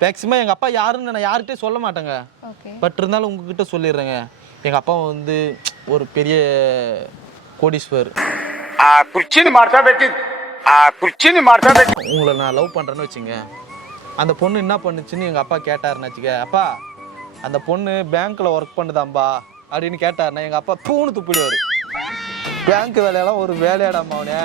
Maximum எங்கள் அப்பா யாருன்னு நான் யார்கிட்டயும் சொல்ல மாட்டேங்க ஓகே பட் இருந்தாலும் உங்ககிட்ட சொல்லிடுறேங்க எங்கள் அப்பா வந்து ஒரு பெரிய கோடீஸ்வர் ಆ ಕುರ್ಚಿನ ಮಾಡ್ತಾ ಬೇಕಿತ್ತು ಆ ಕುರ್ಚಿನ ಮಾಡ್ತಾ ಬೇಕಿತ್ತು உங்களை நான் லவ் பண்ணுறேன்னு வச்சுங்க அந்த பொண்ணு என்ன பண்ணுச்சுன்னு எங்கள் அப்பா கேட்டாருன்னு வச்சுக்க அப்பா அந்த பொண்ணு பேங்க்கில் ஒர்க் பண்ணுதாம்பா அப்படின்னு கேட்டாருன்னா எங்கள் அப்பா தூணு துப்பிடுவார் பேங்க் வேலையெல்லாம் ஒரு வேலையாடாம்மா அவனே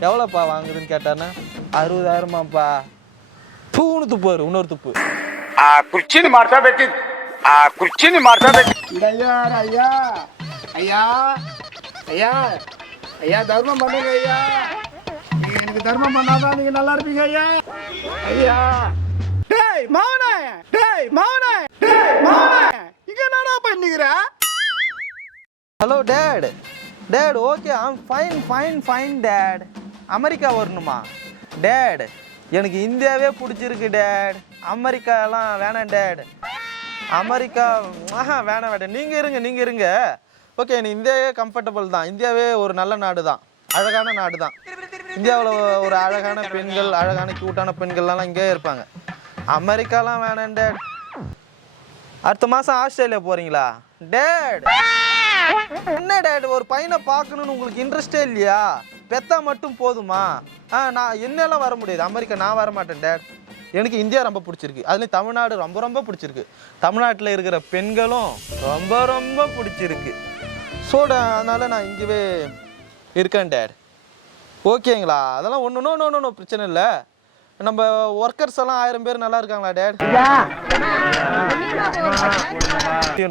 எவ்வளோப்பா வாங்குதுன்னு கேட்டாருன்னா அறுபதாயிரமாப்பா பூன்னு துப்பாரு இன்னொரு துப்பு. కుర్చీని మార్చా పెట్టి ఆ కుర్చీని మార్చా ஐயா ஐயா. ஐயா. ஐயா. ஐயா தர்மம் பண்ணுங்க ஐயா. நீங்க எனக்கு தர்மம் பண்ணாதான் நீங்க நல்லா இருப்பீங்க ஐயா. ஐயா. டேய் மௌனே டேய் மௌனே டேய் மௌனே இங்க என்னடா பண்ணிக்கிற? Hello dad dad okay I'm fine fine fine dad America வரணுமா? டேட் எனக்கு இந்தியாவே பிடிச்சிருக்கு டேட் அமெரிக்காலாம் வேணாம் டேட் அமெரிக்கா ஆஹா வேணாம் வேண்டாம் நீங்கள் இருங்க நீங்கள் இருங்க. ஓகே எனக்கு இந்தியாவே கம்ஃபர்டபுள் தான். இந்தியாவே ஒரு நல்ல நாடு தான். அழகான நாடு தான். இந்தியாவில் ஒரு அழகான பெண்கள் அழகான க்யூட்டான பெண்கள்லாம் இங்கேயே இருப்பாங்க. அமெரிக்காலாம் வேணாம் டேட் அடுத்த மாதம் ஆஸ்திரேலியா போகிறீங்களா டேட் என்ன டேட் ஒரு பையனை பார்க்கணுன்னு உங்களுக்கு இன்ட்ரெஸ்டே இல்லையா? பெத்தா மட்டும் போதுமா? ஆ நான் என்னெல்லாம் வர முடியாது? அமெரிக்கா நான் வர மாட்டேன் டேட். எனக்கு இந்தியா ரொம்ப பிடிச்சிருக்கு. அதுலேயும் தமிழ்நாடு ரொம்ப ரொம்ப பிடிச்சிருக்கு. தமிழ்நாட்டில் இருக்கிற பெண்களும் ரொம்ப ரொம்ப பிடிச்சிருக்கு. ஸோ அதனால் நான் இங்கேவே இருக்கேன் டேட். ஓகேங்களா? அதெல்லாம் ஒன்று நோ நோ நோ பிரச்சனை இல்லை. நம்ம ஒர்க்கர்ஸ் எல்லாம் ஆயிரம் பேர் நல்லா இருக்காங்களா டேட்?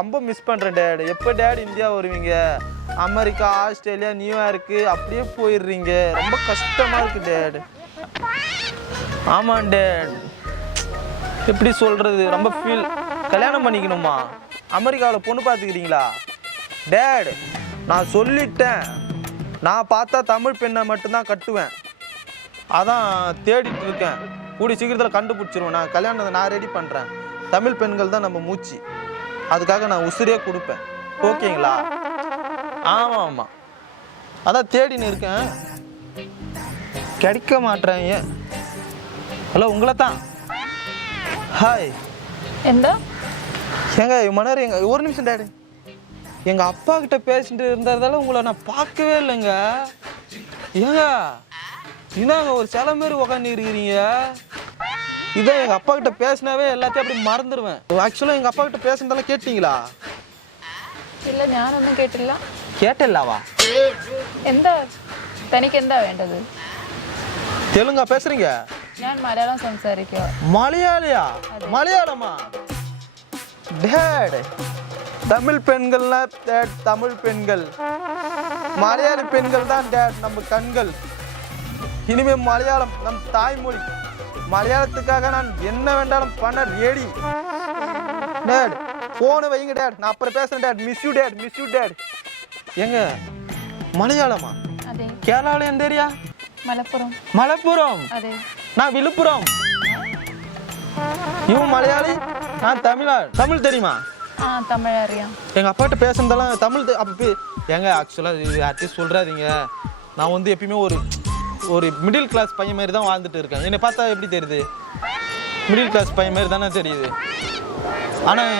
ரொம்ப மிஸ் பண்றேன் டேட். எப்போ டேட் இந்தியா வருவீங்க? அமெரிக்கா ஆஸ்திரேலியா நியூயார்க்கு அப்படியே போயிடுறீங்க. ரொம்ப கஷ்டமாக இருக்கு டேட். ஆமாம் டேட். எப்படி சொல்கிறது ரொம்ப ஃபீல் கல்யாணம் பண்ணிக்கணுமா? அமெரிக்காவில் பொண்ணு பார்த்துக்கிறீங்களா? டேட் நான் சொல்லிட்டேன். நான் பார்த்தா தமிழ் பெண்ணை மட்டும்தான் கட்டுவேன். அதான் தேடிட்டு இருக்கேன். கூடி சீக்கிரத்தில் கண்டுபிடிச்சிருவேன். நான் கல்யாணத்தை நான் ரெடி பண்ணுறேன் தமிழ் பெண்கள் தான் நம்ம மூச்சு. அதுக்காக நான் உசிரியே கொடுப்பேன். ஓகேங்களா? ஆமாம் ஆமாம் அதான் தேடின்னு இருக்கேன். கிடைக்க மாட்டேன் ஏன்? ஹலோ உங்களை தான் ஹாய் என்ன ஏங்க மணி நேரம் எங்க ஒரு நிமிஷம் டேடி. எங்கள் அப்பா கிட்ட பேசிட்டு இருந்ததால உங்களை நான் பார்க்கவே இல்லைங்க. ஏங்க என்னங்க ஒரு சில மாரி உக்காந்து இருக்கிறீங்க இதான் எங்கள் அப்பா கிட்ட பேசினாவே எல்லாத்தையும் அப்படி மறந்துடுவேன் ஆக்சுவலாக எங்கள் அப்பா கிட்ட பேசுனதெல்லாம் கேட்டிங்களா? இல்லை ஞானம் ஒன்றும் கேட்டிடலாம் கேட்டல்லாவா എന്താ തനിക്ക് എന്താ വേണ്ടത് தெலுங்கா பேசுறீங்க ഞാൻ മലയാളം സംസാരിക്കുക மலையாளியா மலையாளமா டேட் தமிழ் பெண்கள்னா டேட் தமிழ் பெண்கள் மலையாளி பெண்கள் தான் டேட் நம்ம கண்கள் இனிமே மலையாளம் நம் தாய்மொழி மலையாளத்துக்காக நான் என்ன வேண்டாலும் பண்ண ரெடி டேட் போனை வைங்க டேட் நான் அப்புறம் பேசுறேன் dad miss you dad miss you dad எங்க மலையாளமா? கேரளாவில் எந்த ஏரியா? மலப்புரம். மலப்புரம். நான் விழுப்புரம். இவன் மலையாளி? நான் தமிழா தமிழ் தெரியுமா? தமிழ் எங்கள் அப்பாட்ட பேசுனதெல்லாம் தமிழ் அப்போ எங்க ஆக்சுவலாக இது யார்ட்டையும் சொல்கிறாதீங்க நான் வந்து எப்பயுமே ஒரு ஒரு மிடில் கிளாஸ் பையன் மாதிரி தான் வாழ்ந்துட்டு இருக்கேன். என்னை பார்த்தா எப்படி தெரியுது? மிடில் கிளாஸ் பையன் மாதிரி தானே தெரியுது. ஆனால்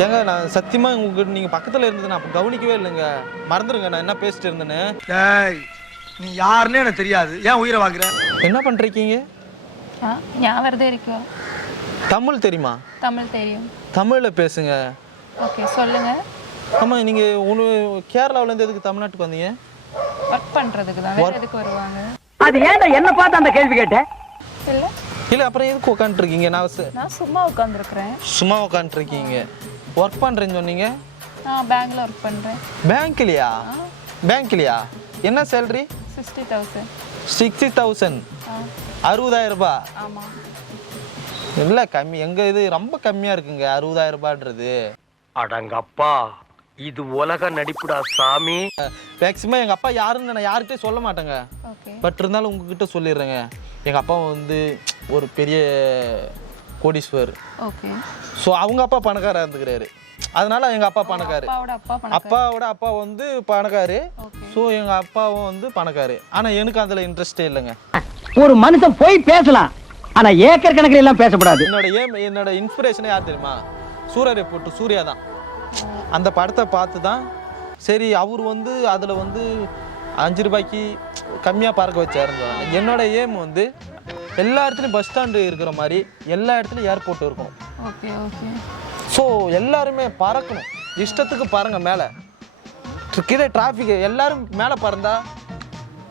ஏங்க நான் சத்தியமாக உங்களுக்கு நீங்கள் பக்கத்தில் இருந்தது நான் கவனிக்கவே இல்லைங்க. மறந்துடுங்க நான் என்ன பேசிட்டு இருந்தேன்னு. நீ யாருன்னு எனக்கு தெரியாது. ஏன் உயிரை வாங்குறேன் என்ன பண்ணிருக்கீங்க ஞாபகம் வருதே தமிழ் தெரியுமா? தமிழ் தெரியும். தமிழில் பேசுங்க. ஓகே சொல்லுங்க. ஆமாம் நீங்கள் ஒன்று கேரளாவிலேருந்து எதுக்கு தமிழ்நாட்டுக்கு வந்தீங்க? ஒர்க் பண்ணுறதுக்கு தான். எதுக்கு வருவாங்க? அது ஏன்டா என்ன பார்த்து அந்த கேள்வி கேட்டேன் இல்லை. இல்லை அப்புறம் எதுக்கு உட்காந்துருக்கீங்க நான் நான் சும்மா உட்காந்துருக்குறேன் சும்மா உட்காந்துருக்கீங்க ஒர்க் பண்ணுறேன்னு சொன்னீங்க? நான் பேங்க்ல ஒர்க் பண்றேன். பேங்க்லையா பேங்க்லையா என்ன salary sixty thousand sixty thousand ஆ. அறுபதாயிரம் ரூபாய் ஆமா. இல்லை கம்மி எங்கள் இது ரொம்ப கம்மியாக இருக்குங்க அறுபதாயிரம் ரூபான்றது அடங்கப்பா இது உலக நடிப்புடா சாமி. மேக்ஸிமம் எங்கள் அப்பா யாருன்னு நான் யார்கிட்டயும் சொல்ல மாட்டேங்க. ஓகே. பட் இருந்தாலும் உங்ககிட்ட சொல்லிடுறேங்க. எங்கள் அப்பா வந்து ஒரு பெரிய கோடீஸ்வர். ஓகே. ஸோ அவங்க அப்பா பணக்காரா இருந்துக்கிறாரு. அதனால எங்கள் அப்பா பணக்காரு. அப்பாவோட அப்பா பணக்காரர் அப்பாவோட அப்பா வந்து பணக்காரு. ஸோ எங்கள் அப்பாவும் வந்து பணக்காரு. ஆனால் எனக்கு அதில் இன்ட்ரெஸ்டே இல்லைங்க. ஒரு மனுஷன் போய் பேசலாம். ஆனா ஏக்கர் கணக்கில் எல்லாம் பேசக்கூடாது. என்னோட ஏம் என்னோட இன்ஸ்பிரேஷனே யார் தெரியுமா? சூரியரை போட்டு சூர்யா தான். அந்த படத்தை பார்த்து தான் சரி அவர் வந்து அதில் வந்து அஞ்சு ரூபாய்க்கு கம்மியாக பறக்க வச்சாருன்னு என்னோட ஏம் வந்து எல்லா இடத்துலையும் பஸ் ஸ்டாண்டு இருக்கிற மாதிரி எல்லா இடத்துலையும் ஏர்போர்ட் இருக்கணும். Okay okay. ஸோ எல்லாருமே பறக்கணும். இஷ்டத்துக்கு பாருங்க மேலே. கீழே டிராஃபிக் எல்லாரும் மேலே பறந்தா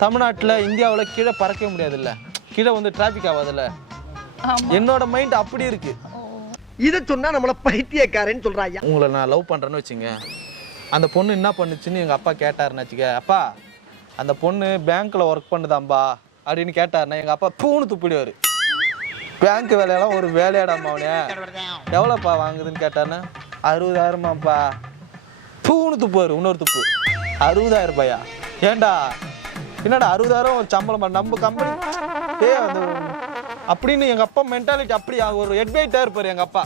தமிழ்நாட்டில் இந்தியாவில் கீழே பறக்கவே முடியாதுல்ல. கீழே வந்து டிராஃபிக் ஆகாதுல்ல. ஆமா. என்னோட மைண்ட் அப்படி இருக்கு. இத சொன்னா நம்மள பைத்தியக்காரன்னு சொல்றாங்க உங்களை நான் லவ் பண்ணுறேன்னு வச்சுங்க. அந்த பொண்ணு என்ன பண்ணுச்சுன்னு எங்கள் அப்பா கேட்டாருன்னு வச்சுக்க. அப்பா அந்த பொண்ணு பேங்க்கில் ஒர்க் பண்ணுதாம்பா அப்படின்னு கேட்டாருன்னா எங்கள் அப்பா பூணு துப்பிடுவார். பேங்க் வேலையெல்லாம் ஒரு வேலையாடாமா அவனே எவ்வளோப்பா வாங்குதுன்னு கேட்டாருன்னா அறுபதாயிரமாப்பா பூணு துப்புவார் இன்னொரு துப்பு. அறுபதாயிரம் ரூபாயா ஏன்டா என்னடா அறுபதாயிரம் ஒரு சம்பளம்? நம்ம கம்பெனி ஏ அந்த அப்படின்னு எங்கள் அப்பா மென்டாலிட்டி அப்படி ஒரு ஹெட்வைட்டாக இருப்பார் எங்கள் அப்பா.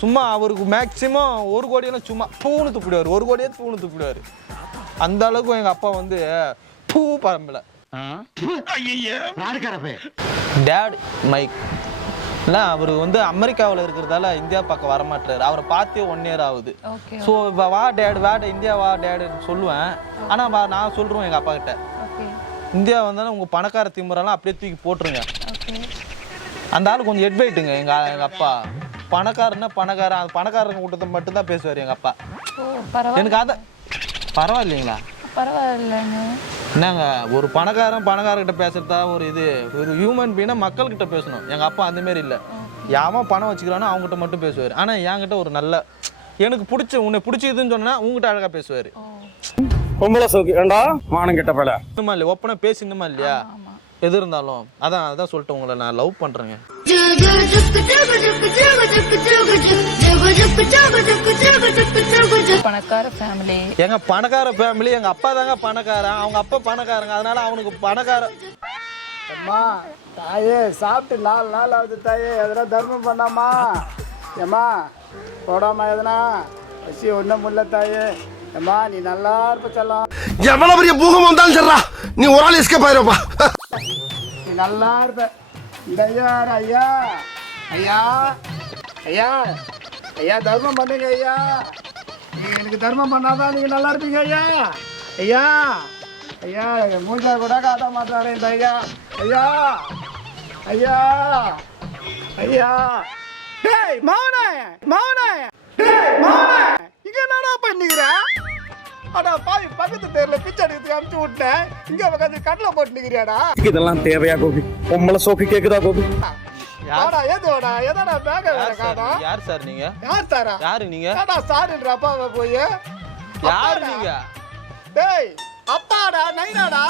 சும்மா அவருக்கு மேக்ஸிமம் ஒரு கோடியெல்லாம் சும்மா பூணு துப்பிடுவார். ஒரு கோடியே பூணு துப்பிடுவார். அந்த அளவுக்கு எங்கள் அப்பா வந்து பூ பரம்பல. டேட் மைக் இல்லை அவர் வந்து அமெரிக்காவில் இருக்கிறதால இந்தியா பக்கம் வரமாட்டாரு அவரை பார்த்தே ஒன் இயர் ஆகுது. ஸோ வா டேடு வா டே இந்தியா வா டேடுன்னு சொல்லுவேன். ஆனால் வா நான் சொல்கிறேன் எங்கள் அப்பா கிட்ட. இந்தியா வந்தாலும் உங்கள் பணக்கார திமுறெல்லாம் அப்படியே தூக்கி போட்டுருங்க. அந்த ஆள் கொஞ்சம் ஹெட்வைட்டுங்க எங்கள் எங்கள் அப்பா. பணக்காரன்னா பணக்காரன். அது பணக்காரங்க கூட்டத்தை மட்டும்தான் பேசுவார் எங்கள் அப்பா. எனக்கு அதை பரவாயில்லைங்களா? பரவாயில்லைங்க என்னங்க ஒரு பணக்காரன் பணக்காரர்கிட்ட பேசுறதா ஒரு இது ஒரு ஹியூமன் பீனா மக்கள்கிட்ட பேசணும் எங்கள் அப்பா அந்த மாதிரி இல்லை யாவன் பணம் வச்சுக்கிறானோ அவங்ககிட்ட மட்டும் பேசுவார் ஆனால் என்கிட்ட ஒரு நல்ல எனக்கு பிடிச்ச உன்னை பிடிச்சதுன்னு சொன்னா உங்ககிட்ட அழகாக பேசுவார் பொம்பளை சோக்கு ஏண்டா மானம் கெட்ட பல இன்னுமா இல்லையா ஒப்பனை பேசினுமா இல்லையா எது இருந்தாலும் அதான் அதான் சொல்லிட்டு உங்களை நான் லவ் பண்ணுறேங்க பணக்கார ஃபேமிலி எங்க பணக்கார ஃபேமிலி எங்க அப்பா தாங்க பணக்காரன். அவங்க அப்பா பணக்காரங்க. அதனால அவனுக்கு பணக்கார அம்மா தாயே சாப்பிட்டு நாலு நாள் ஆகுது தாயே. எதனா தர்மம் பண்ணாமா? ஏம்மா போடாமா எதனா? பசி ஒன்றும் முடியல தாயே. ஏம்மா நீ நல்லா இருப்ப செல்லம். எவ்வளவு பெரிய பூகம் வந்தாலும் சரிடா. நீ ஒரு ஆள் எஸ்கேப் ஆயிருப்பா. நீ நல்லா இருப்ப. இந்த ஐயா? ஐயா? ஐயா ஐயா ஐயா தர்மம் பண்ணுங்க ஐயா. நீங்க எனக்கு தர்மம் பண்ணாதான் நீங்கள் நல்லா இருப்பீங்க ஐயா. ஐயா ஐயா என் மூஞ்சா கூட காட்ட மாட்டாரு இந்த ஐயா. ஐயா ஐயா ஐயா. டேய் மௌனே மௌனே டேய் மௌனே இங்க என்னடா பண்ணிக்கிற? அடா பாவி பக்கத்து தெருல பிச்சை எடுத்து அமுச்சு விட்டேன். இங்க உட்காந்து கடலை போட்டு நிக்கிறியாடா இதெல்லாம் தேவையா கோபி? பொம்பளை சோக்கு கேக்குதா கோபி? வாடா ஏது வாடா? எதடா பேக வேற யார் சார் காணோம்? யார் சார் நீங்க? யார் தாரா யாரு நீங்க? ஏடா சாருன்ற அப்பாவை போய்? யார் நீங்க? டேய் அப்பாடா நைனாடா?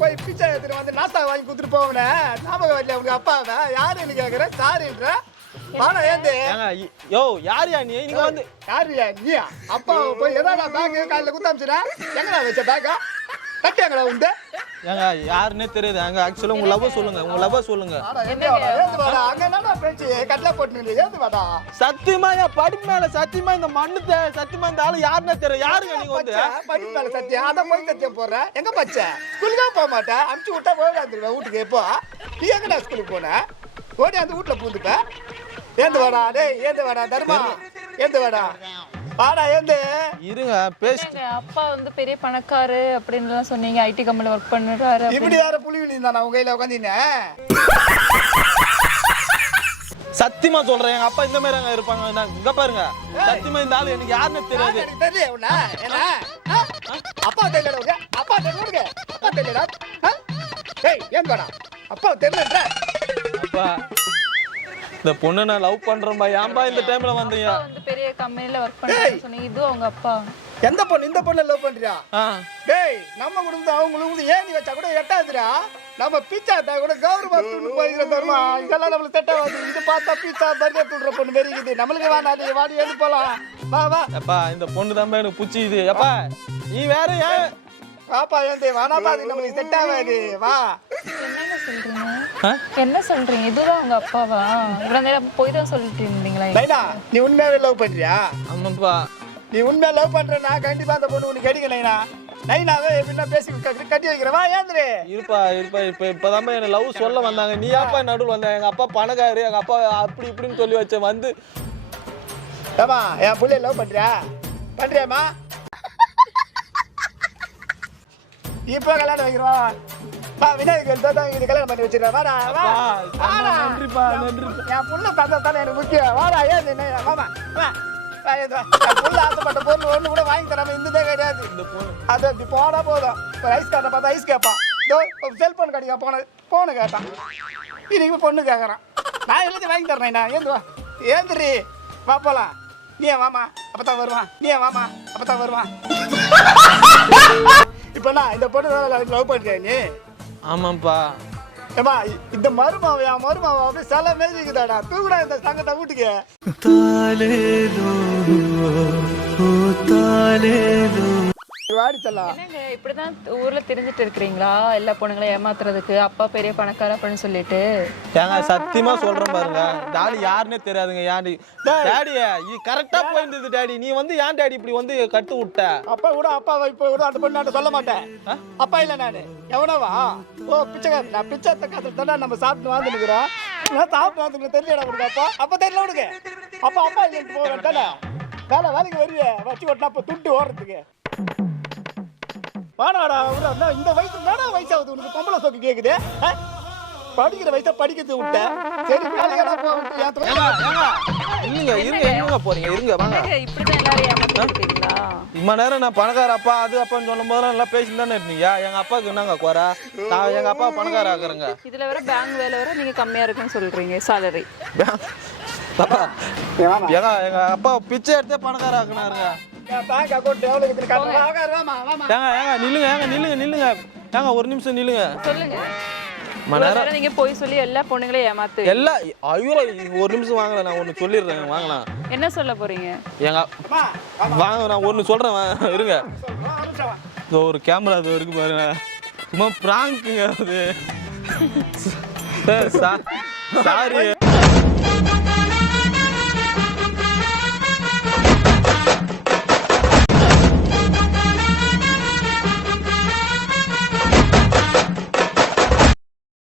போய் பிச்சை எடுத்துட்டு வந்து நாஸ்தா வாங்கி கொடுத்துட்டு போவனே. ஞாபகம் வரல உங்க அப்பாவை? யாருன்னு கேக்குற? சாருன்ற? வாடா ஏந்து? யோ யார் யா நீ? நீங்க வந்து யாருயா நீயா? அப்பாவை போய் எதாடா பேக் காலைல குத்தாமிச்சுனா எங்கடா வச்ச பேக்கா கட்டி எங்கடா உண்டு. ஏங்க யாருன்னே தெரியுது. அங்க ஆக்சுவலா உங்க லவ் சொல்லுங்க. உங்க லவ் சொல்லுங்க. சத்தியமா என் படிப்பு மேல சத்தியமா இந்த மண்ணு தே- சத்தியமா இந்த ஆளு யாருன்னே தெரியும் யாருங்க நீங்க வந்து? படிப்பு மேல சத்தியம். அதான் போய் சத்தியம் போடுறேன் எங்க பச்சை? ஸ்கூலுக்கு போக மாட்டேன் அமுச்சு விட்டா போய் வந்துருவேன் வீட்டுக்கு எப்போ? நீ எங்கடா ஸ்கூலுக்கு போன? ஓடி அந்த வீட்டுல பூந்துப்ப. ஏந்து வாடா டேய் ஏந்து வாடா தர்மா. ஏந்து வாடா. வாடா ஏந்து. இருங்க பேசி எங்க அப்பா வந்து பெரிய பணக்காரு அப்படின்னுலாம் சொன்னீங்க. ஐடி கம்பெனில ஒர்க் பண்ணுறாரு இப்படி யார புலி விழுந்தானா உங்க கையில உட்காந்துனேன் சத்தியமா சொல்றேன் எங்க அப்பா இந்த மாதிரி அங்க இருப்பாங்க. நான் இங்க பாருங்க. சத்தியமா இந்த ஆளு எனக்கு யாருன்னு தெரியாது. தெரியல? அப்பா தெரியல அப்பா தெரியல அப்பா தெரியலடா. ஆ? டேய் ஏன் வாடா. அப்பா தெரியலன்ற. அப்பா. இந்த பொண்ணை நான் லவ் பண்றேன்பா. ஏன்பா இந்த டைம்ல வந்தீங்க? வந்து பெரிய கம்பெனில ஒர்க் பண்ணுறாரு சொன்னீங்க. இதுவும் அவங்க அப்பா. எந்த பொண்ணு? இந்த பொண்ணை லவ் பண்றியா? ஆ. டேய் நம்ம குடும்பம் அவங்க குடும்பம் ஏணி வச்சா கூட எட்டாதுடா. நம்ம பீச்சா தா கூட கௌரவ துண்டு போய்க்கிற தருமா இதெல்லாம் நம்மளுக்கு ஆகாது. இது பார்த்தா பீச்சா பர்கர் துண்டுற பொண்ணு வெறிக்குது நம்மளுக்கு வேணா நீ வாடி எழுந்து போலாம். வா வா. அப்பா இந்த பொண்ணு தான்பா எனக்கு பிடிச்சிது அப்பா நீ வேற ஏன்? வாப்பா ஏந்து வானாப்பா அது நம்மளுக்கு செட் ஆகாது. வா. என்னங்க சொல்றீங்க? என்ன சொல்றீங்க? இதுதான் உங்க அப்பாவா? இவ்வளவு நேரம் போய் தான் சொல்லிட்டு இருந்தீங்களா. நைனா நீ உண்மையாவே லவ் பண்றியா? ஆமாப்பா. நீ உண்மையா லவ் பண்றனா கண்டிப்பா அந்த பொண்ணு உனக்கு கிடைக்கும் நைனா. நைனாவே எப்படின்னா பேசி கட்டி- கட்டி வைக்கிறேன். வா ஏந்திரு. இருப்பா இருப்பா இப்ப இப்பதாம்மா என்ன லவ் சொல்ல வந்தாங்க. நீ ஏப்பா நடுவில் வந்த? எங்க அப்பா பணக்காரு எங்க அப்பா அப்படி இப்படின்னு சொல்லி வச்ச வந்து. ஏமா என் பிள்ளைய லவ் பண்றியா? பண்றியாம்மா? இப்போ கல்யாணம் வைக்கிறோம் வா விநாயகர் தான் இது கல்யாணம் பண்ணி வச்சிருக்கேன் வாடா வாடா. நன்றிப்பா. என் புள்ள தந்தா தானே எனக்கு முக்கியம். வாடா ஏன் வாமா வா. புள்ள ஆசைப்பட்ட பொருள் ஒண்ணு கூட வாங்கி தராம இருந்ததே கிடையாது. அது அப்படி போனா போதும். இப்போ ஐஸ் கார்டை பார்த்தா ஐஸ் கேட்பான் செல்போன் கடைக்கா போன போனு கேட்டான். இன்னைக்கு பொண்ணு கேட்குறான் நான் எல்லாத்தையும் வாங்கி தரேன் நான்? ஏந்து வா ஏந்துரி வா போலாம். நீ வாமா அப்பதான் வருவான். நீ வாமா அப்பதான் வருவான். இப்போ நான் இந்த பொண்ணு லவ் பண்ணுறேன் நீ? ஆமாப்பா ஏமா இந்த மருமாவை என் மருமாவை அப்படியே சில மேஜிக்குதாடா தூக்குடா இந்த சங்கத்தை வீட்டுக்கு. வாடி என்னங்க இப்படிதான் ஊர்ல தெரிஞ்சுட்டு இருக்கிறீங்களா? எல்லா பொண்ணுங்களையும் ஏமாத்துறதுக்கு அப்பா பெரிய பணக்கார அப்படின்னு சொல்லிட்டு. ஏங்க சத்தியமா சொல்றேன் பாருங்க. டாடி யாருன்னே தெரியாதுங்க யாரு டாடி இது கரெக்டா போயிருந்தது டாடி. நீ வந்து ஏன் டாடி இப்படி வந்து கட்டு விட்ட? அப்பா கூட அப்பா இப்போ கூட அந்த பொண்ணு சொல்ல மாட்டேன். அப்பா இல்ல நானு. எவனவா? ஓ பிச்சைக்காரன். நான் பிச்சை காத்துல தானே நம்ம சாப்பிட்டு வாழ்ந்துருக்குறோம் நான் சாப்பிட்டு வாழ்ந்துருக்கு தெரியல உனக்கு அப்பா. அப்ப தெரியல உனக்கு. அப்பா அப்பா இல்லைன்ட்டு போவேன் தானே? வேலை வேலைக்கு வருவே வச்சு ஓட்டினா அப்போ துட்டு ஓடுறதுக்கு. என்ன இந்த வயசு என்னடா வயசாகுது? உனக்கு பொம்பளை சோக்கு கேக்குது? ஆ? படிக்கிற வயசை படிக்கிறது விட்ட சரி இல்லைங்க இருங்க எங்க போறீங்க? இருங்க வாங்க. இம்மா நேரம் நான் பணக்கார அப்பா அது அப்பான்னு சொல்லும் போதெல்லாம் நல்லா பேசிட்டு தானே இருந்தீங்க. எங்க அப்பாவுக்கு என்னங்க குறை? நான் எங்க அப்பா பணக்கார ஆக்குறேங்க இதுல வர பேங்க் வேலை வர நீங்க கம்மியா இருக்குன்னு சொல்றீங்க salary. அப்பா, எங்க அப்பா பிச்சை எடுத்தே பணக்கார ஆக்குனாருங்க ஏங்க ஏங்க நில்லுங்க ஏங்க நில்லுங்க நில்லுங்க. ஏங்க ஒரு நிமிஷம் நில்லுங்க. சொல்லுங்க. மணி நீங்க போய் சொல்லி எல்லா பொண்ணுங்களையும் ஏமாத்து. எல்லா ஐயோ ஒரு நிமிஷம் வாங்கல நான் ஒன்று சொல்லிடுறேன் வாங்கலாம். என்ன சொல்ல போறீங்க? வாமா. வாங்க நான் ஒன்று சொல்கிறேன் இருங்க. ஒரு. இதோ கேமரா அது இருக்கு பாருங்க. சும்மா ப்ராங்க்குங்க அது. சாரி.